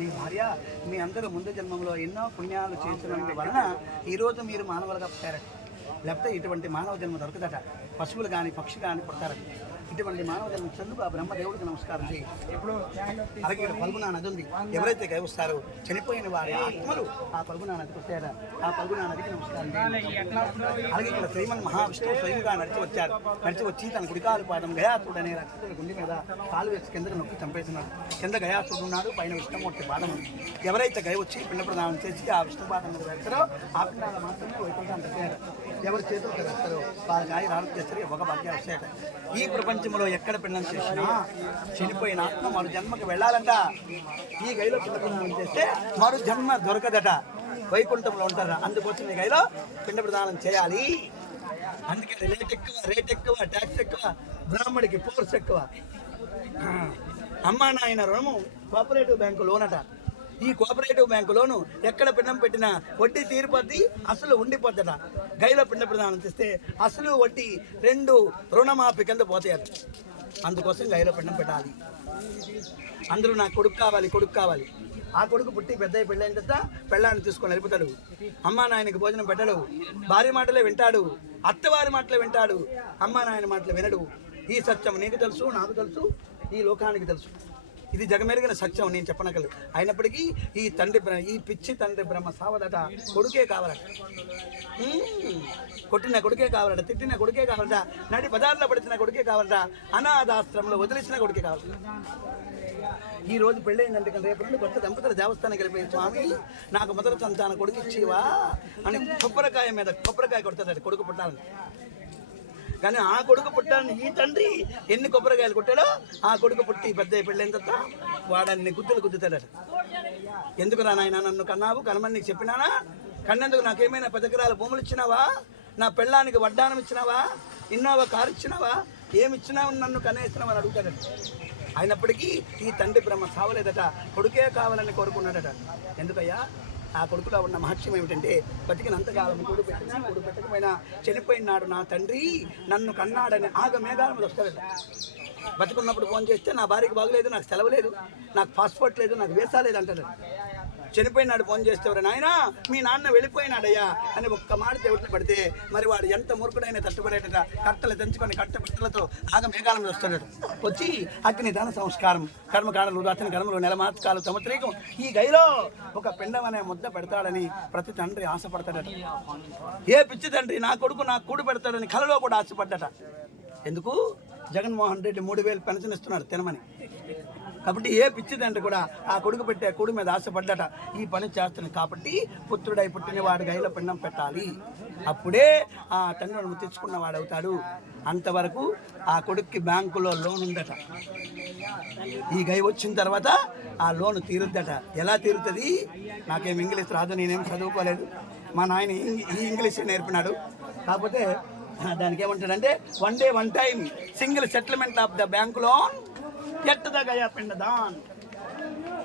నీ భార్య మీ అందరూ ముందు జన్మంలో ఎన్నో పుణ్యాలు చేసినందు వలన ఈరోజు మీరు మానవులుగా పుట్టారట. లేకపోతే ఇటువంటి మానవ జన్మ దొరకదట. పశువులు కానీ పక్షి కానీ పుడతారట. ఇటువంటి మానవ జన్మ చందుకు ఆ బ్రహ్మదేవుడికి నమస్కారం చేయి. అలాగే ఇక్కడ పల్గునా నది ఉంది. ఎవరైతే గైవస్తారో చనిపోయిన వారి ఆత్మలు ఆ పల్గునా నదికి వస్తాయట. ఆ పల్గునా నదికి నమస్కారం చేయి. అలాగే ఇక్కడ శ్రీమన్ మహావిష్ణువు స్వయంగా నడిచి వచ్చారు. నడిచి వచ్చి తన కుడికాలు పాదం గయాసుడు అనే రక్షకుడి గుండె మీద కాలు వేసి కిందకు నొక్కి చంపేసినాడు. కింద గయాసుడు ఉన్నాడు, పైన విష్ణుమూర్తి పాదం ఉంది. ఎవరైతే గయ వచ్చి పిండ ప్రదానం చేసి ఆ విష్ణు పాదం మీద వేస్తారో ఆ పిండాలు మాత్రమే వైకుంఠాన్ని పెట్టారు. ఎవరి చేతులు వేస్తారో వాళ్ళ గాయ రాళ్ళు చేస్తారు. ఒక భాగ్యం వస్తాయట. ఈ ప్రపంచంలో ఎక్కడ పిండం చేసినా చనిపోయిన ఆత్మ మరో జన్మకి వెళ్ళాలంట. ఈ గైలో పిండ ప్రదానం చేస్తే మరో జన్మ దొరకదట, వైకుంఠంలో ఉంటారు. అందుకోసం ఈ గైలో పిండ ప్రదానం చేయాలి. అందుకే రేట్ ఎక్కువ, ట్యాక్స్ ఎక్కువ, బ్రాహ్మడికి ఫోర్స్ ఎక్కువ. అమ్మా నాయన రుణము కోఆపరేటివ్ బ్యాంకు లోనట. ఈ కోఆపరేటివ్ బ్యాంకు లోను ఎక్కడ పిండం పెట్టినా వడ్డీ తీరిపోద్ది, అసలు ఉండిపోద్దట. గైలో పిండ ప్రదానం చేస్తే అసలు వడ్డీ రెండు రుణమాఫీ కింద పోతాయట. అందుకోసం గైలో పిండం పెట్టాలి. అందరూ నాకు కొడుకు కావాలి. ఆ కొడుకు పుట్టి పెద్ద పెళ్ళైన తర్వాత పెళ్ళాన్ని తీసుకొని వెళ్ళిపోతాడు. అమ్మా నాయనకి భోజనం పెట్టడు, భార్య మాటలే వింటాడు, అత్తవారి మాటలే వింటాడు, అమ్మా నాయన మాటలు వినడు. ఈ సత్యం నీకు తెలుసు, నాకు తెలుసు, ఈ లోకానికి తెలుసు. ఇది జగమెరిగిన సత్యం, నేను చెప్పనగలదు. అయినప్పటికీ ఈ పిచ్చి తండ్రి బ్రహ్మ సావదట. కొడుకే కావాలట, కొట్టిన కొడుకే కావాలట, తిట్టిన కొడుకే కావాలట, నడి బజార్లో పడిచిన కొడుకే కావాలట, అనాథాశ్రమంలో వదిలేసిన కొడుకే కావాలట. ఈ రోజు పెళ్ళైందంటే రేపు నుండి కొత్త దంపతుల దేవస్థానానికి వెళ్ళిపోయి స్వామి నాకు మొదటి సంతాన కొడుకు ఇచ్చేవా అని కొబ్బరికాయ మీద కొబ్బరికాయ కొడతాడట కొడుకు పుట్టాలని. కానీ ఆ కొడుకు పుట్టాలని ఈ తండ్రి ఎన్ని కొబ్బరికాయలు కొట్టాడో ఆ కొడుకు పుట్టి పెద్ద పెళ్ళైన తర్వాత వాడన్ని గుద్దులు గుద్దుతాడట. ఎందుకు రా నాయన నన్ను కన్నావు, కనమని నీకు చెప్పినానా? కన్నందుకు నాకేమైనా 10 ఎకరాల భూములు ఇచ్చినావా? నా పెళ్ళానికి వడ్డానం ఇచ్చినావా? ఇన్నోవా కారు ఇచ్చినావా? ఏమి ఇచ్చినావు నన్ను కనేస్తున్నావు అని అడుగుతాడట. అయినప్పటికీ ఈ తండ్రి బ్రహ్మ సావలేదట, కొడుకే కావాలని కోరుకున్నాడట. ఎందుకయ్యా? ఆ కొడుకులో ఉన్న మహత్యం ఏమిటంటే బతికినంతకాలం కూడు పెట్టినా కూడు పెట్టకపోయినా చనిపోయిన నాడు నా తండ్రి నన్ను కన్నాడని ఆగమేఘాల మీద వస్తాడట. బతుకున్నప్పుడు ఫోన్ చేస్తే నా భార్యకి బాగలేదు, నాకు సెలవు లేదు, నాకు పాస్పోర్ట్ లేదు, నాకు వీసా లేదు అంటాడు. చనిపోయినాడు ఫోన్ చేస్తే ఎవరు నాయన మీ నాన్న వెళ్ళిపోయినాడయ్యా అని ఒక్క మాట దేవుడిని పడితే మరి వాడు ఎంత మూర్ఖుడైనా తట్టుపడేటట. కట్టలు తెంచుకొని కట్ట బిడ్డలతో ఆగమేఘాల మీద వస్తాడట. వచ్చి అగ్ని దాన సంస్కారం కర్మకాండలు అతని కర్మలు నెలమాత్కాలు సంవత్సరీకం ఈ గైలో ఒక పిండం అనే ముద్ద పెడతాడని ప్రతి తండ్రి ఆశపడతాడట. ఏ పిచ్చి తండ్రి నా కొడుకు నాకు కూడు పెడతాడని కలలో కూడా ఆశపడ్డట. ఎందుకు? జగన్మోహన్ రెడ్డి 3000 పెన్షన్ ఇస్తున్నాడు తినమని. కాబట్టి ఏ పిచ్చి తండ్రి కూడా ఆ కొడుకు పెట్టే కొడుకు మీద ఆశపడ్డట. ఈ పని చేస్తున్నాడు కాబట్టి పుత్రుడై పుట్టిన వాడి గైలో పిండం పెట్టాలి. అప్పుడే ఆ తండ్రిని తెచ్చుకున్న వాడవుతాడు. అంతవరకు ఆ కొడుక్కి బ్యాంకులో లోన్ ఉందట. ఈ గై వచ్చిన తర్వాత ఆ లోను తీరుద్దట. ఎలా తీరుతుంది? నాకేం ఇంగ్లీష్ రాదు, నేనేం చదువుకోలేదు, మా నాయన ఈ ఇంగ్లీష్ నేర్పినాడు. కాకపోతే దానికి ఏమంటాడంటే 1 day 1 time single settlement of the bank loan at the Gaya pinddaan.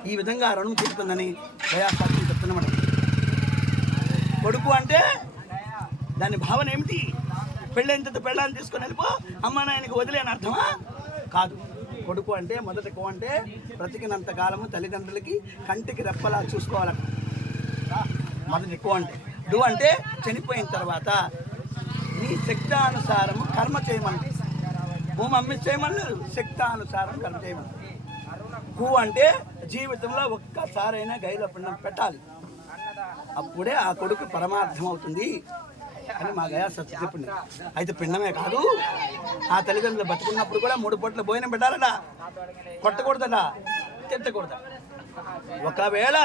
ఈ విధంగా రుణం తీరుతుందని గయా శాస్త్రం చెప్తున్నమాట. కొడుకు అంటే దాని భావన ఏమిటి? పెళ్ళైన పెళ్ళాన్ని తీసుకొని వెళ్ళిపో అమ్మా నాయనకి వదిలేని అర్థమా? కాదు. కొడుకు అంటే మొదటి కో అంటే బ్రతికినంత కాలము తల్లిదండ్రులకి కంటికి రెప్పలా చూసుకోవాలట. మొదటి కో అంటే. డు అంటే చనిపోయిన తర్వాత నీ శక్తానుసారము కర్మ చేయమని. భూమి అమ్మి చేయమన్నారు, శక్తానుసారం కర్మ చేయమని. కు అంటే జీవితంలో ఒక్కసారైనా గైలో పిండం పెట్టాలి. అప్పుడే ఆ కొడుకు పరమార్థం అవుతుంది అని మా గయా సత్య చెప్పింది. అయితే పిండమే కాదు, ఆ తల్లిదండ్రులు బతుకున్నప్పుడు కూడా 3 పూట్ల భోజనం పెట్టాలట. కొట్టకూడదట, తిట్టకూడదట. ఒకవేళ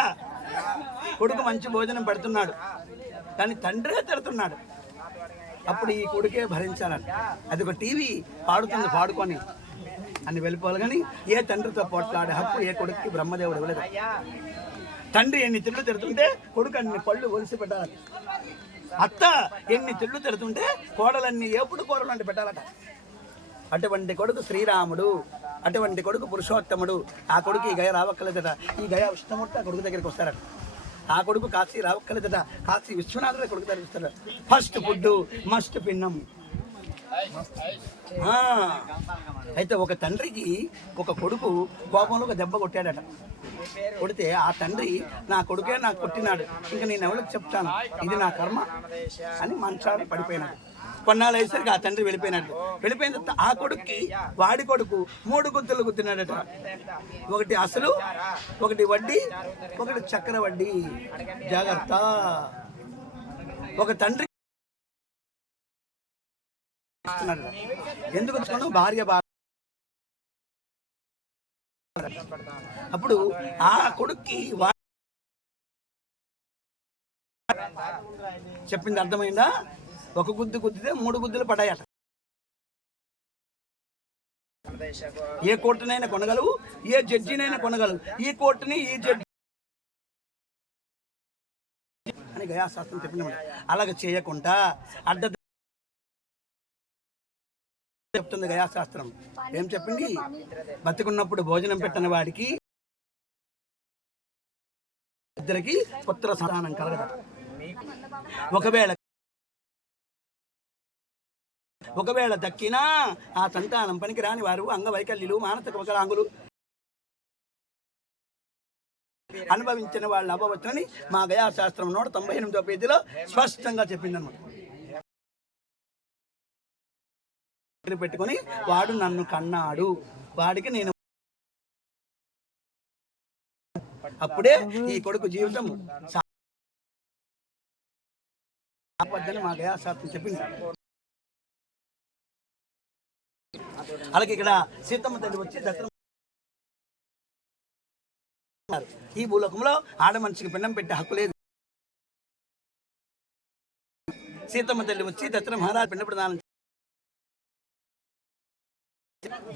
కొడుకు మంచి భోజనం పెడుతున్నాడు కానీ తండ్రే తిడుతున్నాడు, అప్పుడు ఈ కొడుకే భరించాలని. అది ఒక టీవీ పాడుతుంది, పాడుకొని అని వెళ్ళిపోవాలి. కానీ ఏ తండ్రితో పోట్లాడే హక్కు ఏ కొడుక్కి బ్రహ్మదేవుడు ఇవ్వలేదు. తండ్రి ఎన్ని తిళ్ళు తిడుతుంటే కొడుకు అన్ని పళ్ళు ఒలిసి పెట్టాలట. అత్త ఎన్ని తిళ్ళు తిడుతుంటే కోడలన్నీ ఎప్పుడు కూరలు అంటే పెట్టాలట. అటువంటి కొడుకు శ్రీరాముడు, అటువంటి కొడుకు పురుషోత్తముడు. ఆ కొడుకు ఈ గయ రావక్కలేదట. ఈ గయ విష్ణుమూర్తి ఆ కొడుకు దగ్గరికి వస్తారట. ఆ కొడుకు కాశీ రావక్కలేదట. కాశీ విశ్వనాథుడు కొడుకు దగ్గరికి వస్తాడు. ఫస్ట్ ఫుడ్ మస్ట్ పిండం. అయితే ఒక తండ్రికి ఒక కొడుకు కోపంలో ఒక దెబ్బ కొట్టాడట. కొడితే ఆ తండ్రి నా కొడుకే నాకు కొట్టినాడు, ఇంకా నేను ఎవరికి చెప్తాను, ఇది నా కర్మ అని మంచాడు పడిపోయినాడు. కొన్నాళ్ళు అయ్యేసరికి ఆ తండ్రి వెళ్ళిపోయినట్టు. వెళ్ళిపోయిన తర్వాత ఆ కొడుక్కి వాడి కొడుకు 3 గుద్దులు గుద్దినాడట. ఒకటి అసలు, ఒకటి వడ్డీ, ఒకటి చక్ర వడ్డీ. జాగ్రత్త. ఒక తండ్రి ఎందుకు వచ్చాను, భార్య అప్పుడు ఆ కొడుక్కి చెప్పింది అర్థమైందా? ఒక గుద్దు గుద్దితే 3 గుద్దులు పడాయట. ఏ కోర్టునైనా కొనగలవు, ఏ జడ్జినైనా కొనగలవు. ఈ కోర్టుని ఈ జడ్జి అని గయాశాస్త్రం చెప్పిన. అలాగ చేయకుండా అడ్డ చెప్తుంది గయాశాస్త్రం. ఏం చెప్పింది? బతికున్నప్పుడు భోజనం పెట్టని వాడికి ఇద్దరికి పుత్ర సంతానం కలగదు. ఒకవేళ దక్కినా ఆ సంతానం పనికి రాని వారు, అంగవైకల్యులు, మానసిక వికలాంగులు అనుభవించిన వాళ్ళు అవ్వవచ్చని మా గయాశాస్త్రం 198వ పేజీలో స్పష్టంగా చెప్పిందన్నమాట. పెట్టుకొని వాడు నన్ను కన్నాడు, వాడికి నేను, అప్పుడే ఈ కొడుకు జీవితం సాపద్దని మా గయాశాస్త్రం చెప్పింది. అలాగే ఇక్కడ సీతమ్మ తల్లి వచ్చి దత్తరం ఈ భూలోకంలో ఆడ మనిషికి పిండం పెట్టే హక్కు లేదు. సీతమ్మ తల్లి వచ్చి దత్తర మహారాజ్ పిండ ప్రదానం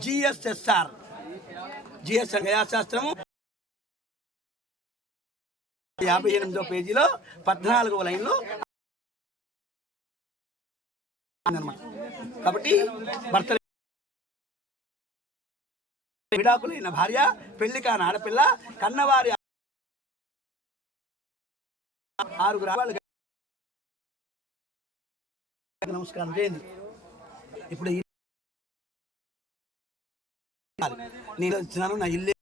జిఎస్ఎస్ఆర్ గయాశాస్త్రము 58వ పేజీలో 14వ లైన్లో అన్నమాట. కాబట్టి భర్త విడాకులైన భార్య, పెళ్లి కాని ఆడపిల్ల, కన్నవారి 6 ఆడవాళ్ళు నమస్కారం చేయండి. ఇప్పుడు నేను వచ్చినాను, నా ఇల్లు